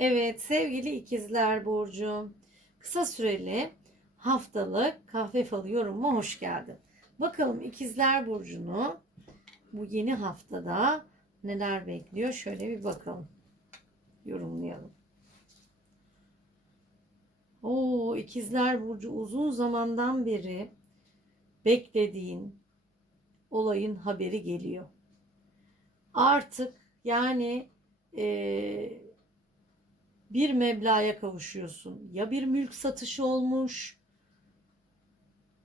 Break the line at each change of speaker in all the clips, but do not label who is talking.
Evet sevgili ikizler Burcu. Kısa süreli haftalık kahve falı yorumuma hoş geldin. Bakalım ikizler Burcu'nu bu yeni haftada neler bekliyor? Şöyle bir bakalım. Yorumlayalım. Oo ikizler Burcu uzun zamandan beri beklediğin olayın haberi geliyor. Artık yani eee bir meblağa kavuşuyorsun. Ya bir mülk satışı olmuş,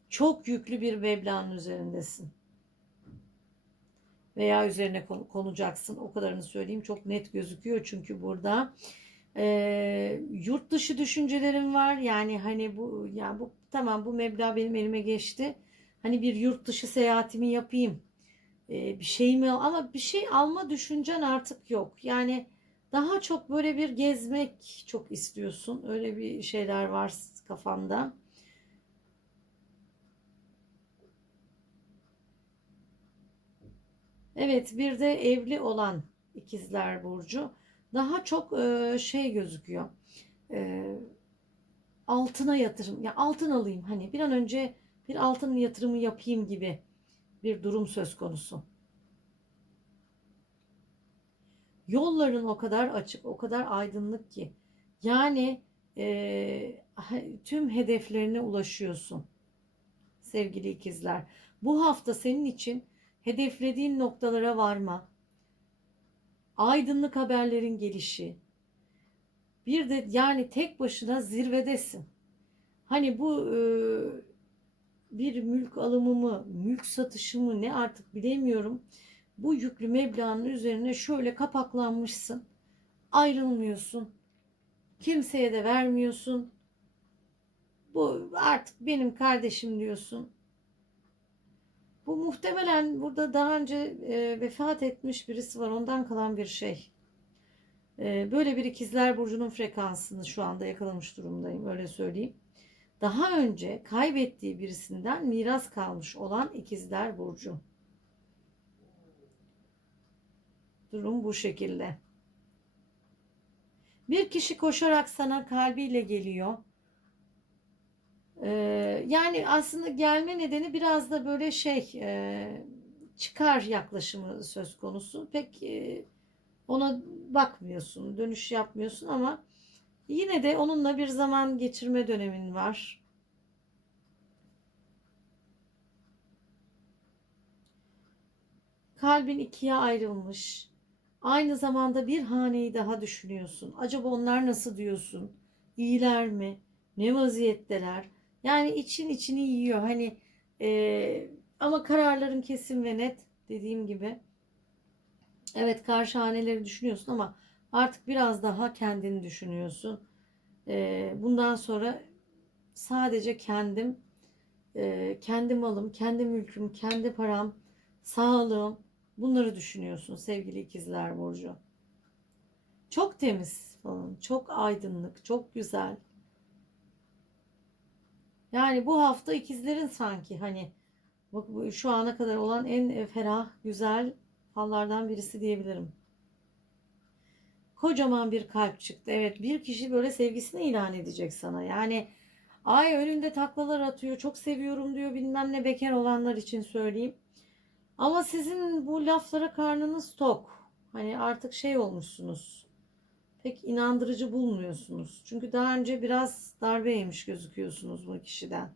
çok yüklü bir meblağın üzerindesin. Veya üzerine kon- konacaksın. O kadarını söyleyeyim. Çok net gözüküyor çünkü burada Ee, yurt dışı düşüncelerim var. Yani hani bu yani bu tamam bu meblağ benim elime geçti. Hani bir yurt dışı seyahatimi yapayım. Ee, bir şeyimi al ama bir şey alma düşüncen artık yok. Yani daha çok böyle bir gezmek çok istiyorsun. Öyle bir şeyler var kafanda. Evet, bir de evli olan ikizler burcu daha çok e, şey gözüküyor. E, altına yatırım, ya altın alayım hani bir an önce bir altın yatırımı yapayım gibi bir durum söz konusu. Yolların o kadar açık, o kadar aydınlık ki. Yani e, tüm hedeflerine ulaşıyorsun sevgili ikizler. Bu hafta senin için hedeflediğin noktalara varma, aydınlık haberlerin gelişi, bir de yani tek başına zirvedesin. Hani bu e, bir mülk alımı mı, mülk satışı mı ne artık bilemiyorum bu yüklü meblağın üzerine şöyle kapaklanmışsın. Ayrılmıyorsun. Kimseye de vermiyorsun. Bu artık benim kardeşim diyorsun. Bu muhtemelen burada daha önce e, vefat etmiş birisi var. Ondan kalan bir şey. E, böyle bir ikizler burcunun frekansını şu anda yakalamış durumdayım. Öyle söyleyeyim. Daha önce kaybettiği birisinden miras kalmış olan ikizler burcu. Durum bu şekilde. Bir kişi koşarak sana kalbiyle geliyor. Ee, yani aslında gelme nedeni biraz da böyle şey e, çıkar yaklaşımı söz konusu. Pek e, ona bakmıyorsun, dönüş yapmıyorsun ama yine de onunla bir zaman geçirme dönemin var. Kalbin ikiye ayrılmış. Aynı zamanda bir haneyi daha düşünüyorsun. Acaba onlar nasıl diyorsun? İyiler mi? Ne vaziyetteler? Yani için içini yiyor. Hani e, ama kararların kesin ve net dediğim gibi. Evet karşı haneleri düşünüyorsun ama artık biraz daha kendini düşünüyorsun. E, bundan sonra sadece kendim, e, kendi malım, kendi mülküm, kendi param, sağlığım, Bunları düşünüyorsun sevgili ikizler burcu. Çok temiz falan, çok aydınlık, çok güzel. Yani bu hafta ikizlerin sanki hani bak şu ana kadar olan en ferah, güzel fallardan birisi diyebilirim. Kocaman bir kalp çıktı. Evet bir kişi böyle sevgisini ilan edecek sana. Yani ay önünde taklalar atıyor, çok seviyorum diyor bilmem ne bekar olanlar için söyleyeyim. Ama sizin bu laflara karnınız tok. Hani artık şey olmuşsunuz. Pek inandırıcı bulmuyorsunuz. Çünkü daha önce biraz darbe yemiş gözüküyorsunuz bu kişiden.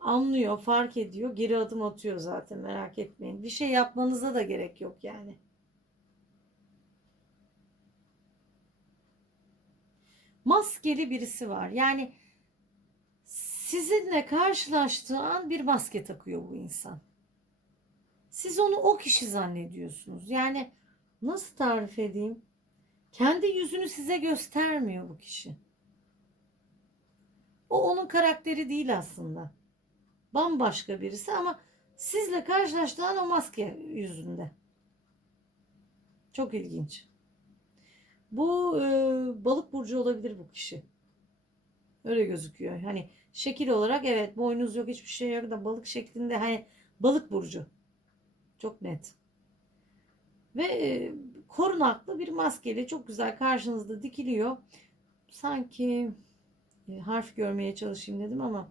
Anlıyor, fark ediyor, geri adım atıyor zaten merak etmeyin. Bir şey yapmanıza da gerek yok yani. Maskeli birisi var. Yani sizinle karşılaştığı an bir maske takıyor bu insan. Siz onu o kişi zannediyorsunuz. Yani nasıl tarif edeyim? Kendi yüzünü size göstermiyor bu kişi. O onun karakteri değil aslında. Bambaşka birisi ama sizle karşılaştığı an o maske yüzünde. Çok ilginç. Bu e, balık burcu olabilir bu kişi. Öyle gözüküyor. Hani şekil olarak evet boynuz yok hiçbir şey yok da balık şeklinde hani balık burcu. Çok net. Ve e, korunaklı bir maskeyle çok güzel karşınızda dikiliyor. Sanki e, harf görmeye çalışayım dedim ama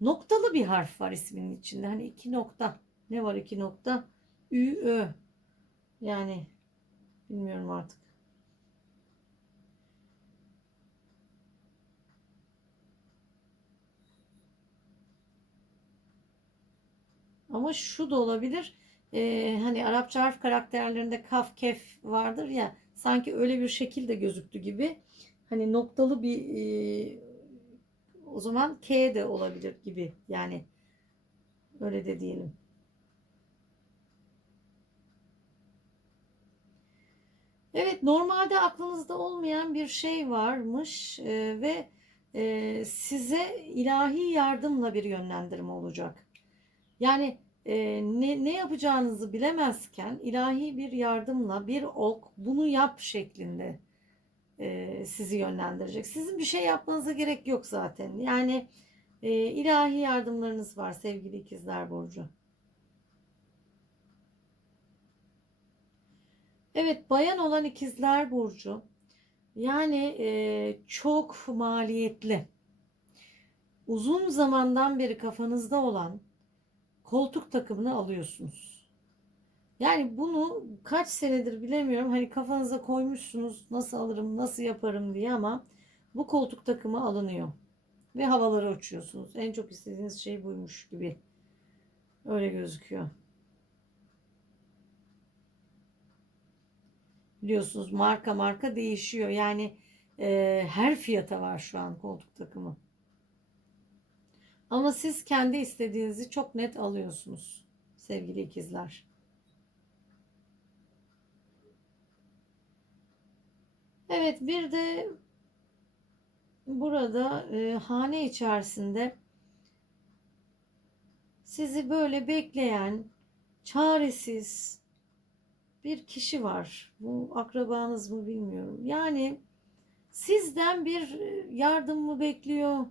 noktalı bir harf var isminin içinde. Hani iki nokta. Ne var iki nokta? Ü, Ö. Yani bilmiyorum artık. Ama şu da olabilir. Ee, hani Arapça harf karakterlerinde kaf kef vardır ya sanki öyle bir şekil de gözüktü gibi. Hani noktalı bir e, o zaman K de olabilir gibi yani öyle de diyelim. Evet normalde aklınızda olmayan bir şey varmış e, ve e, size ilahi yardımla bir yönlendirme olacak. Yani e, ne, ne yapacağınızı bilemezken ilahi bir yardımla bir ok bunu yap şeklinde e, sizi yönlendirecek. Sizin bir şey yapmanıza gerek yok zaten. Yani e, ilahi yardımlarınız var sevgili ikizler Burcu. Evet bayan olan ikizler Burcu yani e, çok maliyetli uzun zamandan beri kafanızda olan koltuk takımını alıyorsunuz. Yani bunu kaç senedir bilemiyorum. Hani kafanıza koymuşsunuz nasıl alırım, nasıl yaparım diye ama bu koltuk takımı alınıyor. Ve havalara uçuyorsunuz. En çok istediğiniz şey buymuş gibi. Öyle gözüküyor. Biliyorsunuz marka marka değişiyor. Yani e, her fiyata var şu an koltuk takımı. Ama siz kendi istediğinizi çok net alıyorsunuz sevgili ikizler. Evet bir de burada e, hane içerisinde sizi böyle bekleyen çaresiz bir kişi var. Bu akrabanız mı bilmiyorum. Yani sizden bir yardım mı bekliyor?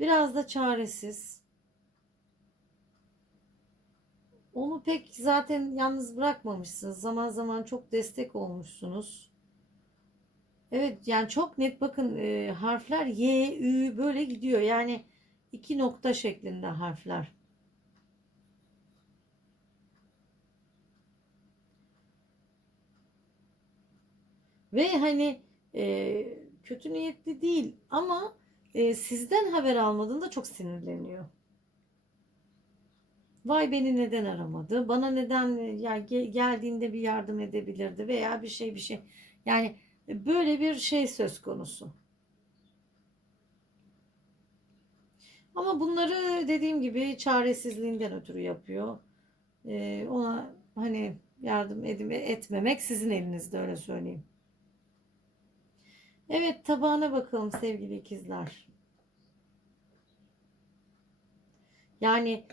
Biraz da çaresiz. Onu pek zaten yalnız bırakmamışsınız. Zaman zaman çok destek olmuşsunuz. Evet yani çok net bakın e, harfler Y, Ü böyle gidiyor. Yani iki nokta şeklinde harfler. Ve hani e, kötü niyetli değil ama e, sizden haber almadığında çok sinirleniyor. Vay beni neden aramadı? Bana neden ya geldiğinde bir yardım edebilirdi veya bir şey bir şey. Yani böyle bir şey söz konusu. Ama bunları dediğim gibi çaresizliğinden ötürü yapıyor. Ee, ona hani yardım edime, etmemek sizin elinizde öyle söyleyeyim. Evet tabağına bakalım sevgili ikizler. Yani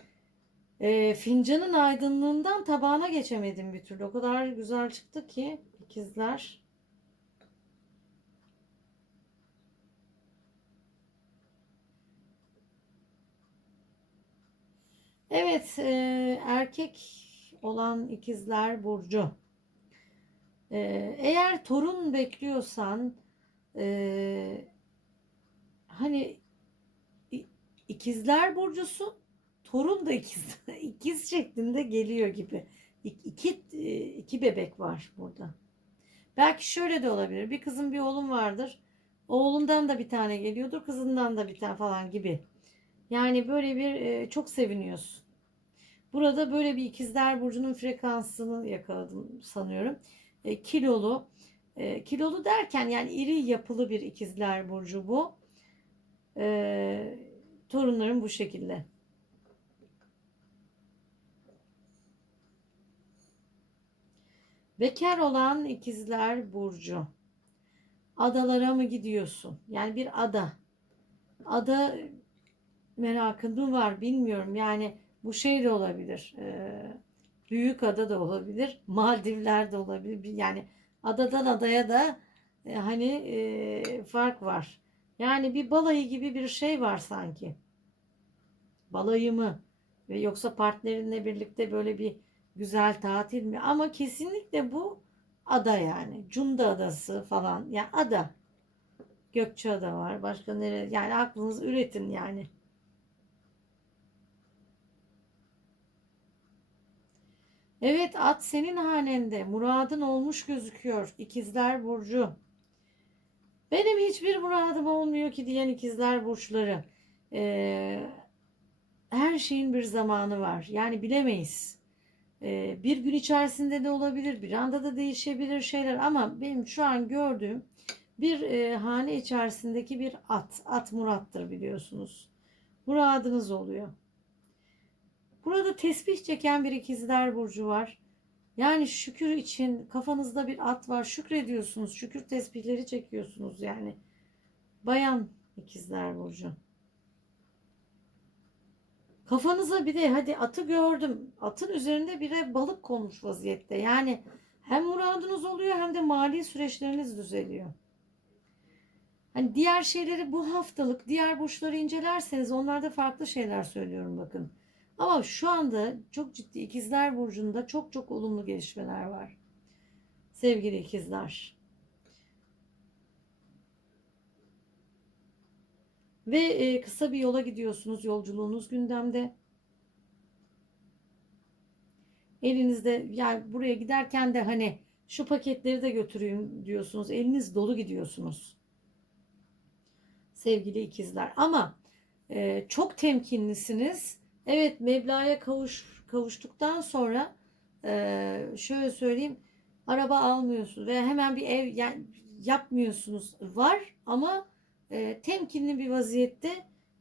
e, fincanın aydınlığından tabağına geçemedim bir türlü. O kadar güzel çıktı ki ikizler. Evet e, erkek olan ikizler Burcu. E, eğer torun bekliyorsan e, hani ikizler burcusu torun da ikiz ikiz şeklinde geliyor gibi. İki, iki bebek var burada. Belki şöyle de olabilir. Bir kızın bir oğlum vardır. Oğlundan da bir tane geliyordur. Kızından da bir tane falan gibi. Yani böyle bir e, çok seviniyorsun. Burada böyle bir ikizler burcunun frekansını yakaladım sanıyorum. E, kilolu. E, kilolu derken yani iri yapılı bir ikizler burcu bu. E, torunlarım bu şekilde. Bekar olan ikizler burcu. Adalara mı gidiyorsun? Yani bir ada. Ada merakın mı var bilmiyorum. Yani bu şey de olabilir. Ee, büyük ada da olabilir. Maldivler de olabilir. Yani adadan adaya da e, hani e, fark var. Yani bir balayı gibi bir şey var sanki. Balayı mı? Ve yoksa partnerinle birlikte böyle bir güzel tatil mi? Ama kesinlikle bu ada yani. Cunda Adası falan. Yani ada. Gökçeada var. Başka nere? Yani aklınız üretin yani. Evet at senin hanende. Muradın olmuş gözüküyor. İkizler Burcu. Benim hiçbir muradım olmuyor ki diyen ikizler burçları. Ee, her şeyin bir zamanı var. Yani bilemeyiz. Ee, bir gün içerisinde de olabilir. Bir anda da değişebilir şeyler. Ama benim şu an gördüğüm bir e, hane içerisindeki bir at. At murattır biliyorsunuz. Muradınız oluyor. Burada tesbih çeken bir ikizler burcu var. Yani şükür için kafanızda bir at var. Şükrediyorsunuz. Şükür tesbihleri çekiyorsunuz yani. Bayan ikizler burcu. Kafanıza bir de hadi atı gördüm. Atın üzerinde bir de balık konmuş vaziyette. Yani hem muradınız oluyor hem de mali süreçleriniz düzeliyor. Hani diğer şeyleri bu haftalık diğer burçları incelerseniz onlarda farklı şeyler söylüyorum bakın. Ama şu anda çok ciddi ikizler burcunda çok çok olumlu gelişmeler var. Sevgili ikizler. Ve e, kısa bir yola gidiyorsunuz. Yolculuğunuz gündemde. Elinizde yani buraya giderken de hani şu paketleri de götüreyim diyorsunuz. Eliniz dolu gidiyorsunuz. Sevgili ikizler. Ama e, çok temkinlisiniz. Evet meblağa kavuş, kavuştuktan sonra e, şöyle söyleyeyim araba almıyorsunuz veya hemen bir ev yani yapmıyorsunuz. Var ama e, temkinli bir vaziyette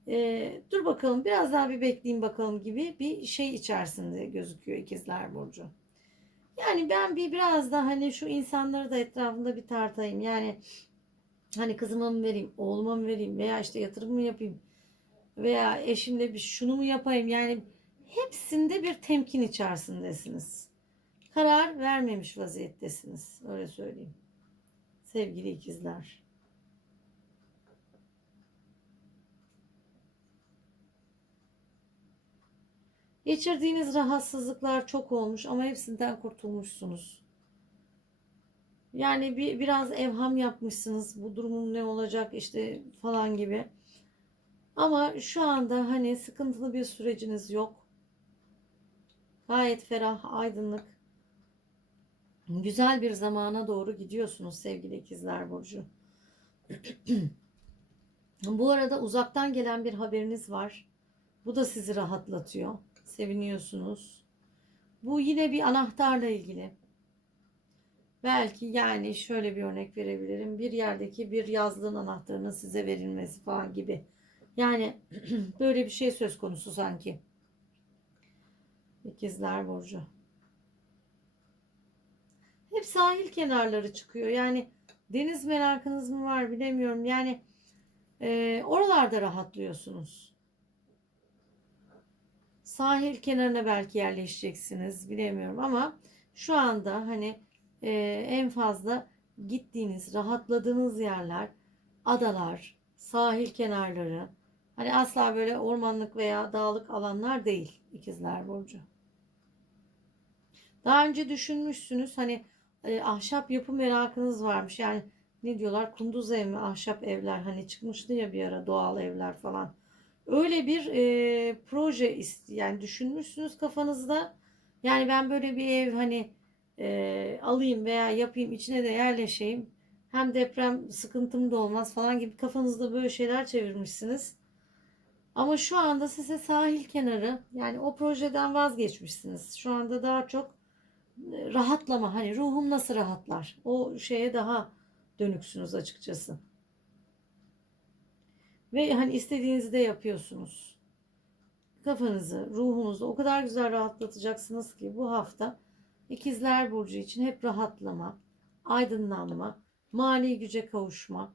e, dur bakalım biraz daha bir bekleyin bakalım gibi bir şey içerisinde gözüküyor ikizler burcu. Yani ben bir biraz da hani şu insanları da etrafında bir tartayım. Yani hani kızıma mı vereyim, oğluma mı vereyim veya işte yatırım mı yapayım veya eşimle bir şunu mu yapayım yani hepsinde bir temkin içerisindesiniz. Karar vermemiş vaziyettesiniz. Öyle söyleyeyim. Sevgili ikizler. Geçirdiğiniz rahatsızlıklar çok olmuş ama hepsinden kurtulmuşsunuz. Yani bir biraz evham yapmışsınız. Bu durumun ne olacak işte falan gibi. Ama şu anda hani sıkıntılı bir süreciniz yok. Gayet ferah, aydınlık. Güzel bir zamana doğru gidiyorsunuz sevgili ikizler burcu. Bu arada uzaktan gelen bir haberiniz var. Bu da sizi rahatlatıyor. Seviniyorsunuz. Bu yine bir anahtarla ilgili. Belki yani şöyle bir örnek verebilirim. Bir yerdeki bir yazlığın anahtarının size verilmesi falan gibi. Yani böyle bir şey söz konusu sanki. İkizler Burcu. Hep sahil kenarları çıkıyor. Yani deniz merakınız mı var bilemiyorum. Yani e, oralarda rahatlıyorsunuz. Sahil kenarına belki yerleşeceksiniz bilemiyorum ama şu anda hani e, en fazla gittiğiniz, rahatladığınız yerler, adalar, sahil kenarları, Hani asla böyle ormanlık veya dağlık alanlar değil ikizler burcu. Daha önce düşünmüşsünüz hani e, ahşap yapı merakınız varmış. Yani ne diyorlar kunduz ev mi ahşap evler hani çıkmıştı ya bir ara doğal evler falan. Öyle bir e, proje yani düşünmüşsünüz kafanızda. Yani ben böyle bir ev hani e, alayım veya yapayım içine de yerleşeyim. Hem deprem sıkıntım da olmaz falan gibi kafanızda böyle şeyler çevirmişsiniz. Ama şu anda size sahil kenarı yani o projeden vazgeçmişsiniz. Şu anda daha çok e, rahatlama hani ruhum nasıl rahatlar o şeye daha dönüksünüz açıkçası. Ve hani istediğinizi de yapıyorsunuz. Kafanızı, ruhunuzu o kadar güzel rahatlatacaksınız ki bu hafta ikizler burcu için hep rahatlama, aydınlanma, mali güce kavuşma.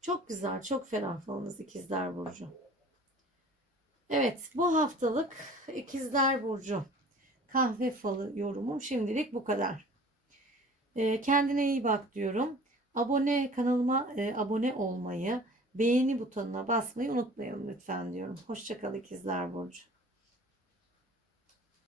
Çok güzel, çok ferah falınız ikizler burcu. Evet bu haftalık ikizler burcu kahve falı yorumum şimdilik bu kadar. Ee, kendine iyi bak diyorum. Abone kanalıma e, abone olmayı, beğeni butonuna basmayı unutmayalım lütfen diyorum. Hoşçakal ikizler burcu.